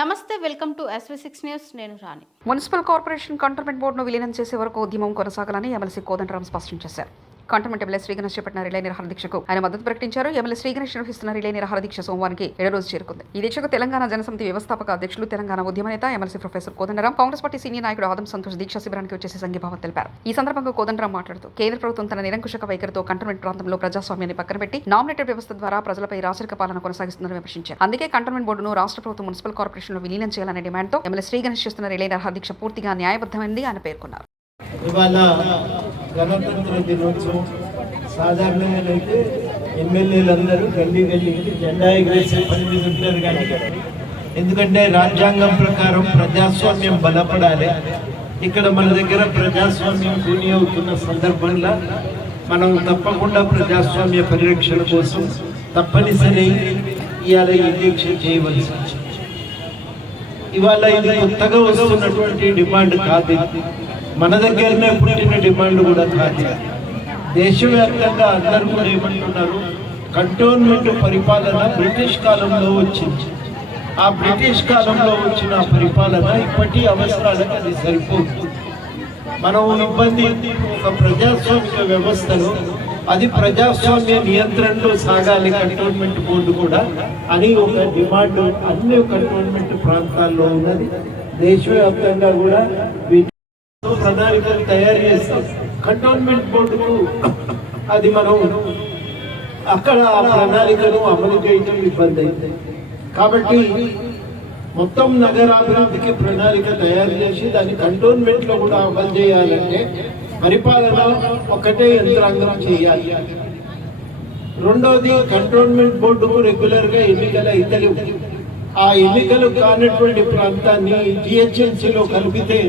నమస్తే, welcome to SV6 news. నేను రాణి. Municipal corporation cantonment బోర్డును విలీనం చేసే వరకు ఉద్యమం కొనసాగాలని ఎమ్మెల్సీ కోదండరాం స్పష్టం చేశారు. కంటోన్మెంట్ ఎమ్మెల్యే శ్రీ గణేష్ చేపట్టిన రిలే నిరాహార దీక్షకు ఆయన మద్దతు ప్రకటించారు. ఎమ్మెల్యే శ్రీ గణేష్ నిర్వహిస్తున్న రిలే నిరాహార దీక్ష సోమవారానికి 7వ రోజు చేరుకుంది. ఈ దీక్షకు తెలంగాణ జనసమితి వ్యవస్థాపక అధ్యక్షులు, తెలంగాణ ఉద్యమ నేత MLC professor Kodandaram, Congress party senior నాయకుడు ఆదం సంతోష్ దీక్షా శిబిరానికి వచ్చేసి సంఘీభావం తెలిపారు. ఈ సందర్భంగా కోదండరాం మాట్లాడుతూ కేంద్ర ప్రభుత్వం తన నిరంకుశక వైఖరితో కంటోన్మెంట్ ప్రాంతంలో ప్రజాస్వామ్యాన్ని పక్కన పెట్టి నామినేటెడ్ వ్యవస్థ ద్వారా ప్రజలపై రాచరిక పాలన కొనసాగిస్తుందని విమర్శించారు. అందుకే కంటోన్మెంట్ బోర్డును రాష్ట్ర ప్రభుత్వం మున్సిపల్ కార్పొరేషన్ లో విలీనం చేయాలనే డిమాండ్తో ఎమ్మెల్యే శ్రీ గణేష్ చేస్తున్న రిలే నిరాహార దీక్ష పూర్తిగా న్యాయబద్ధమైంది అని పేర్కొన్నారు. సాధారణంగానైతే ఎమ్మెల్యేలందరూ గల్లీ గల్లీకి జెండా ఎగరేసే పని మీద ఉంటారు. కానీ ఎందుకంటే రాజ్యాంగం ప్రకారం ప్రజాస్వామ్యం బలపడాలి. ఇక్కడ మన దగ్గర ప్రజాస్వామ్యం కూని అవుతున్న సందర్భంలో మనం తప్పకుండా ప్రజాస్వామ్య పరిరక్షణ కోసం తప్పనిసరి ఇవాళ ఈ దీక్ష చేయవలసి వచ్చింది. ఇవాళ ఇది కొత్తగా వస్తున్నటువంటి డిమాండ్ కాదు, మన దగ్గరనే పుట్టిన డిమాండ్ కూడా కాదు. దేశవ్యాప్తంగా అందరూ కూడా ఏమంటున్నారు, కంటోన్మెంట్ పరిపాలన బ్రిటిష్ కాలంలో వచ్చింది. ఆ బ్రిటిష్ కాలంలో వచ్చిన పరిపాలన ఇప్పటి అవసరాలకు అది సరిపోతుంది. మనం ఇబ్బంది ఒక ప్రజాస్వామిక వ్యవస్థలో అది ప్రజాస్వామ్య నియంత్రణలో సాగాలి కంటోన్మెంట్ బోర్డు కూడా అని ఒక డిమాండ్ అన్ని కంటోన్మెంట్ ప్రాంతాల్లో ఉన్నది. దేశవ్యాప్తంగా కూడా ప్రణాళికలు తయారు చేస్తాం. కంటోన్మెంట్ బోర్డుకు అది మనం అక్కడ ఆ ప్రణాళికను అమలు చేయడం ఇబ్బంది అయింది. కాబట్టి మొత్తం నగరాభివృద్ధికి ప్రణాళిక తయారు చేసి దాన్ని కంటోన్మెంట్ లో కూడా అమలు చేయాలంటే పరిపాలన ఒకటే యంత్రాంగం చేయాలి. రెండోది, కంటోన్మెంట్ బోర్డుకు రెగ్యులర్ గా ఎన్నికలు అయితే ఆ ఎన్నికలు కానటువంటి ప్రాంతాన్ని జిహెచ్ఎంసీలో కలిపితే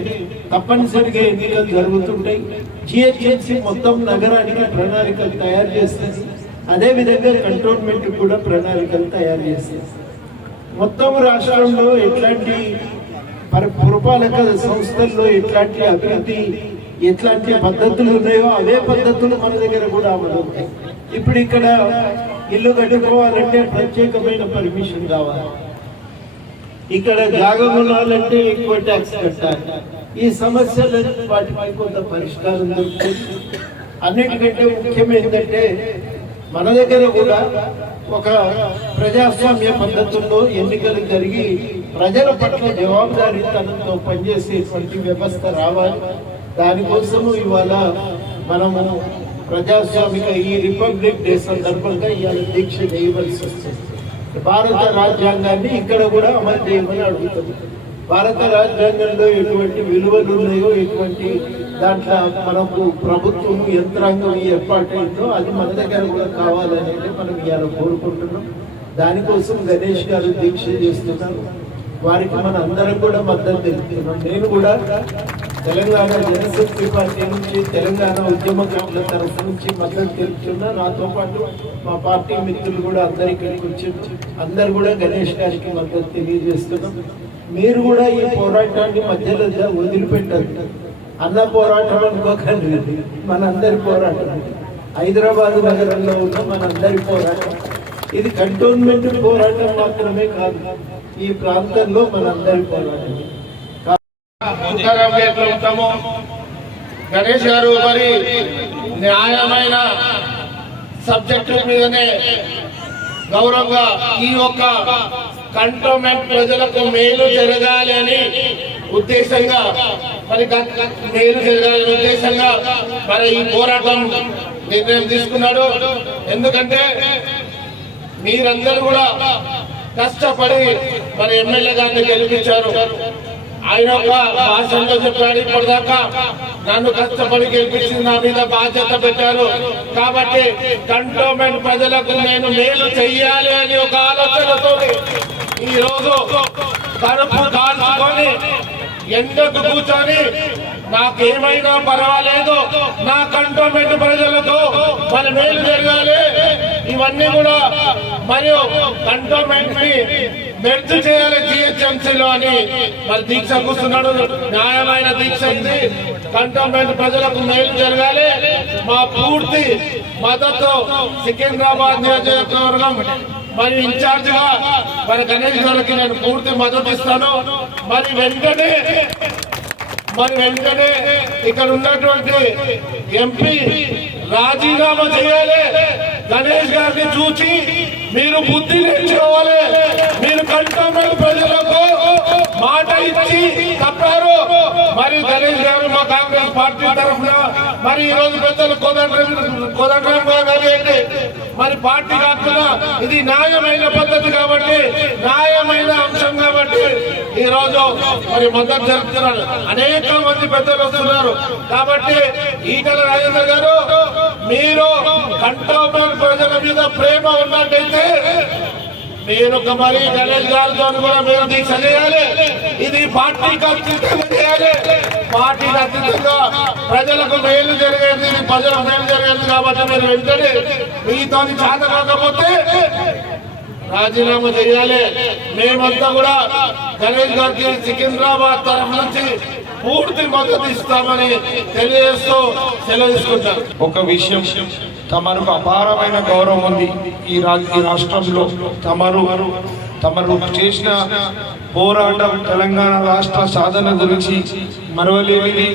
తప్పనిసరిగా ఎన్నికలు జరుగుతుంటాయి. జిహెచ్ఎంసీ మొత్తం నగరానికి ప్రణాళికలు తయారు చేస్తుంది. అదేవిధంగా కంటోన్మెంట్ కూడా ప్రణాళికలు తయారు చేస్తుంది. మొత్తం రాష్ట్రంలో ఎట్లాంటి పురపాలక సంస్థల్లో ఎట్లాంటి అభివృద్ధి ఎట్లాంటి పద్ధతులు ఉన్నాయో అవే పద్ధతులు మన దగ్గర కూడా అమలు ఉంటాయి. ఇప్పుడు ఇక్కడ ఇల్లు కట్టుకోవాలంటే ప్రత్యేకమైన పర్మిషన్ కావాలి. ఇక్కడ జాగా కొనాలంటే ఎక్కువ ట్యాక్స్ కట్టాలి. ఈ సమస్యలు వాటిపై కొంత పరిష్కారం దొరుకుతుంది. అన్నిటికంటే ముఖ్యం ఏంటంటే మన దగ్గర కూడా ఒక ప్రజాస్వామ్య పద్ధతుల్లో ఎన్నికలు జరిగి ప్రజల పట్ల జవాబుదారీతనంతో పనిచేసేటువంటి వ్యవస్థ రావాలి. దానికోసము ఇవాళ మనము ప్రజాస్వామిక ఈ రిపబ్లిక్ డే సందర్భంగా ఇవాళ దీక్ష చేయవలసి వస్తుంది. భారత రాజ్యాంగాన్ని ఇక్కడ కూడా అమలు చేయమని అడుగుతుంది. భారత రాజ్యాంగంలో ఎటువంటి విలువలు ఉన్నాయో, ఎటువంటి దాంట్లో మనకు ప్రభుత్వం యంత్రాంగం ఏర్పాటైందో అది మన దగ్గర కూడా కావాలనేది మనం ఇవాళ కోరుకుంటున్నాం. దానికోసం గణేష్ గారు దీక్ష చేస్తున్నారు. వారికి మన అందరం కూడా మద్దతు తెలుపుతున్నాం. నేను కూడా తెలంగాణ జనశక్తి పార్టీ నుంచి, తెలంగాణ ఉద్యమకారుల తరఫు నుంచి మద్దతు తెలుపుతున్నా. నాతో పాటు మా పార్టీ మిత్రులు కూడా అందరికీ వచ్చి అందరు కూడా గణేష్ గారికి మద్దతు తెలియజేస్తున్నాం. మీరు కూడా ఈ పోరాటాన్ని మధ్యలో వదిలిపెట్టద్దు. అన్న పోరాటం అనుకోకండి, మనందరి పోరాటం. హైదరాబాద్ నగరంలో ఉన్న మనందరి పోరాటం. ఇది కంటోన్మెంట్ పోరాటం మాత్రమే కాదు, ఈ ప్రాంతంలో మనందరి పోరాటం. గణేష్ గారు మరి న్యాయమైన సబ్జెక్టు మీదనే గౌరవంగా ఈ యొక్క కంటోన్మెంట్ ప్రజలకు మేలు జరగాలి అని ఉద్దేశంగా మరి ఈ పోరాటం నిర్ణయం తీసుకున్నాడు. ఎందుకంటే మీరందరూ కూడా కష్టపడి మరి ఎమ్మెల్యే గారిని గెలిపించారు. ఆయన ఒక భాషలో చెప్పాడు, ఇప్పటిదాకా నన్ను కష్టపడి గెలిపించి నా మీద బాధ్యత పెట్టారు. కాబట్టి కంటోన్మెంట్ ప్రజలకు నేను మేలు చెయ్యాలి అని ఒక ఆలోచనతో ఈ రోజు కడుపు కాల్చుకొని ఎండకు కూర్చొని నాకేమైనా పర్వాలేదు, నా కంటోన్మెంట్ ప్రజలతో మన మేలు జరగాలి, ఇవన్నీ కూడా మరియు కంటోన్మెంట్ ని మెర్జ్ చేయాలి జిహెచ్ఎంసీలో అని మరి దీక్ష కూర్చున్నాడు. న్యాయమైన దీక్ష ఇది. కంటోన్మెంట్ ప్రజలకు మేలు జరగాలి. మా పూర్తి మద్దతు సికింద్రాబాద్ నియోజకవర్గం మరి ఇన్ఛార్జ్ గా మరి గణేష్ గారికి నేను పూర్తి మద్దతు ఇస్తాను. మరి వెంటనే ఇక్కడ ఉన్నటువంటి ఎంపీ రాజీనామా చేయాలి. గణేష్ గారిని చూసి మీరు బుద్ధి నేర్చుకోవాలి. మీరు కంటోన్మెంట్ ప్రజలకు మాట ఇచ్చి తప్పారు. మరి గణేష్ గారు మా కాంగ్రెస్ పార్టీ తరఫున మరి ఈ రోజు పెద్దలు కోదండరామ్ గారు మరి పార్టీ కాకుండా ఇది న్యాయమైన పద్ధతి కాబట్టి, న్యాయమైన అంశం కాబట్టి ఈ రోజు మరి మద్దతు జరుపుతున్నారు. అనేక మంది పెద్దలు వస్తున్నారు కాబట్టి ఈటల రాజేందర్ గారు మీరు కంటోన్మెంట్ ప్రజల మీద ప్రేమ ఉన్నట్టయితే మీరు మరి గణేష్ గారితో కూడా మీరు దీక్ష చేయాలి. ఇది పార్టీకి అతీతంగా చేయాలి. పార్టీకి అతీతంగా ప్రజలకు మేలు జరిగేది, ప్రజలకు మేలు జరిగేది కాబట్టి మీరు వెంటనే మీతో చేత కాకపోతే రాజీనామా చేయాలి. మేమంతా కూడా గణేష్ గారికి సికింద్రాబాద్ తరఫు నుంచి పూర్తి మద్దతు ఇస్తామని తెలియజేస్తూ సెలవు తీసుకుంటారు. ఒక విషయం, తమకు అపారమైన గౌరవం ఉంది ఈ రాష్ట్రంలో. తమరు చేసిన పోరాటం తెలంగాణ రాష్ట్ర సాధన గురించి మరవలేనిది,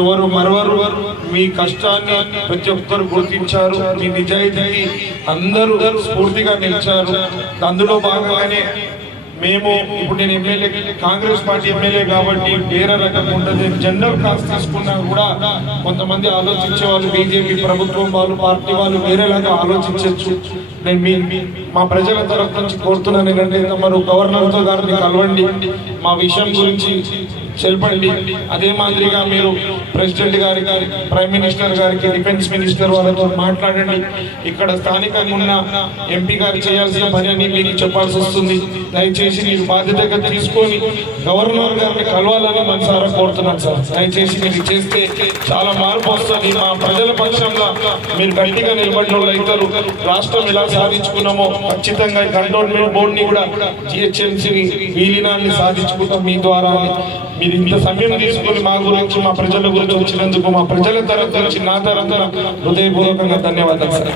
ఎవరు మరవరు. మీ కష్టాన్ని ప్రతి ఒక్కరు గుర్తించారు, మీ నిజాయితీకి అందరూ స్ఫూర్తిగా నిలిచారు. అందులో భాగంగానే మేము ఇప్పుడు నేను ఎమ్మెల్యే, కాంగ్రెస్ పార్టీ ఎమ్మెల్యే కాబట్టి వేరే రకంగా ఉంటుంది. జనరల్ కాస్ట్ తీసుకున్నా కూడా కొంతమంది ఆలోచించే వాళ్ళు, బీజేపీ ప్రభుత్వం వాళ్ళు, పార్టీ వాళ్ళు వేరేలాగా ఆలోచించవచ్చు. నేను మా ప్రజల తరఫు నుంచి కోరుతున్నాను ఏంటంటే, మరి గవర్నర్తో గారిని కలవండి, మా విషయం గురించి చెప్పండి. అదే మాదిరిగా మీరు ప్రెసిడెంట్ గారికి, ప్రైమ్ మినిస్టర్ గారికి, డిఫెన్స్ మినిస్టర్ వాళ్ళతో మాట్లాడండి. ఇక్కడ స్థానికంగా ఉన్న ఎంపీ గారు చేయాల్సిన పని అని మీకు చెప్పాల్సి వస్తుంది. దయచేసి మీరు బాధ్యతగా తీసుకొని గవర్నర్ గారిని కలవాలని మనసారా కోరుతున్నాను సార్. దయచేసి మీరు చేస్తే చాలా మార్పు వస్తుంది. మా ప్రజల పక్షంగా మీరు గట్టిగా నిలబడిన వాళ్ళు అవుతారు. రాష్ట్రం ఎలా సాధించుకున్నామో ఖచ్చితంగా కంటోన్మెంట్ బోర్డుని కూడా జిహెచ్ఎంసీని విలీనాన్ని సాధించుకుంటాం మీ ద్వారా. మీరు ఇంత సమయం తీసుకొని మా గురించి, మా ప్రజల గురించి వచ్చినందుకు మా ప్రజల తరఫు నుంచి, నా తరఫున హృదయపూర్వకంగా ధన్యవాదాలు సార్.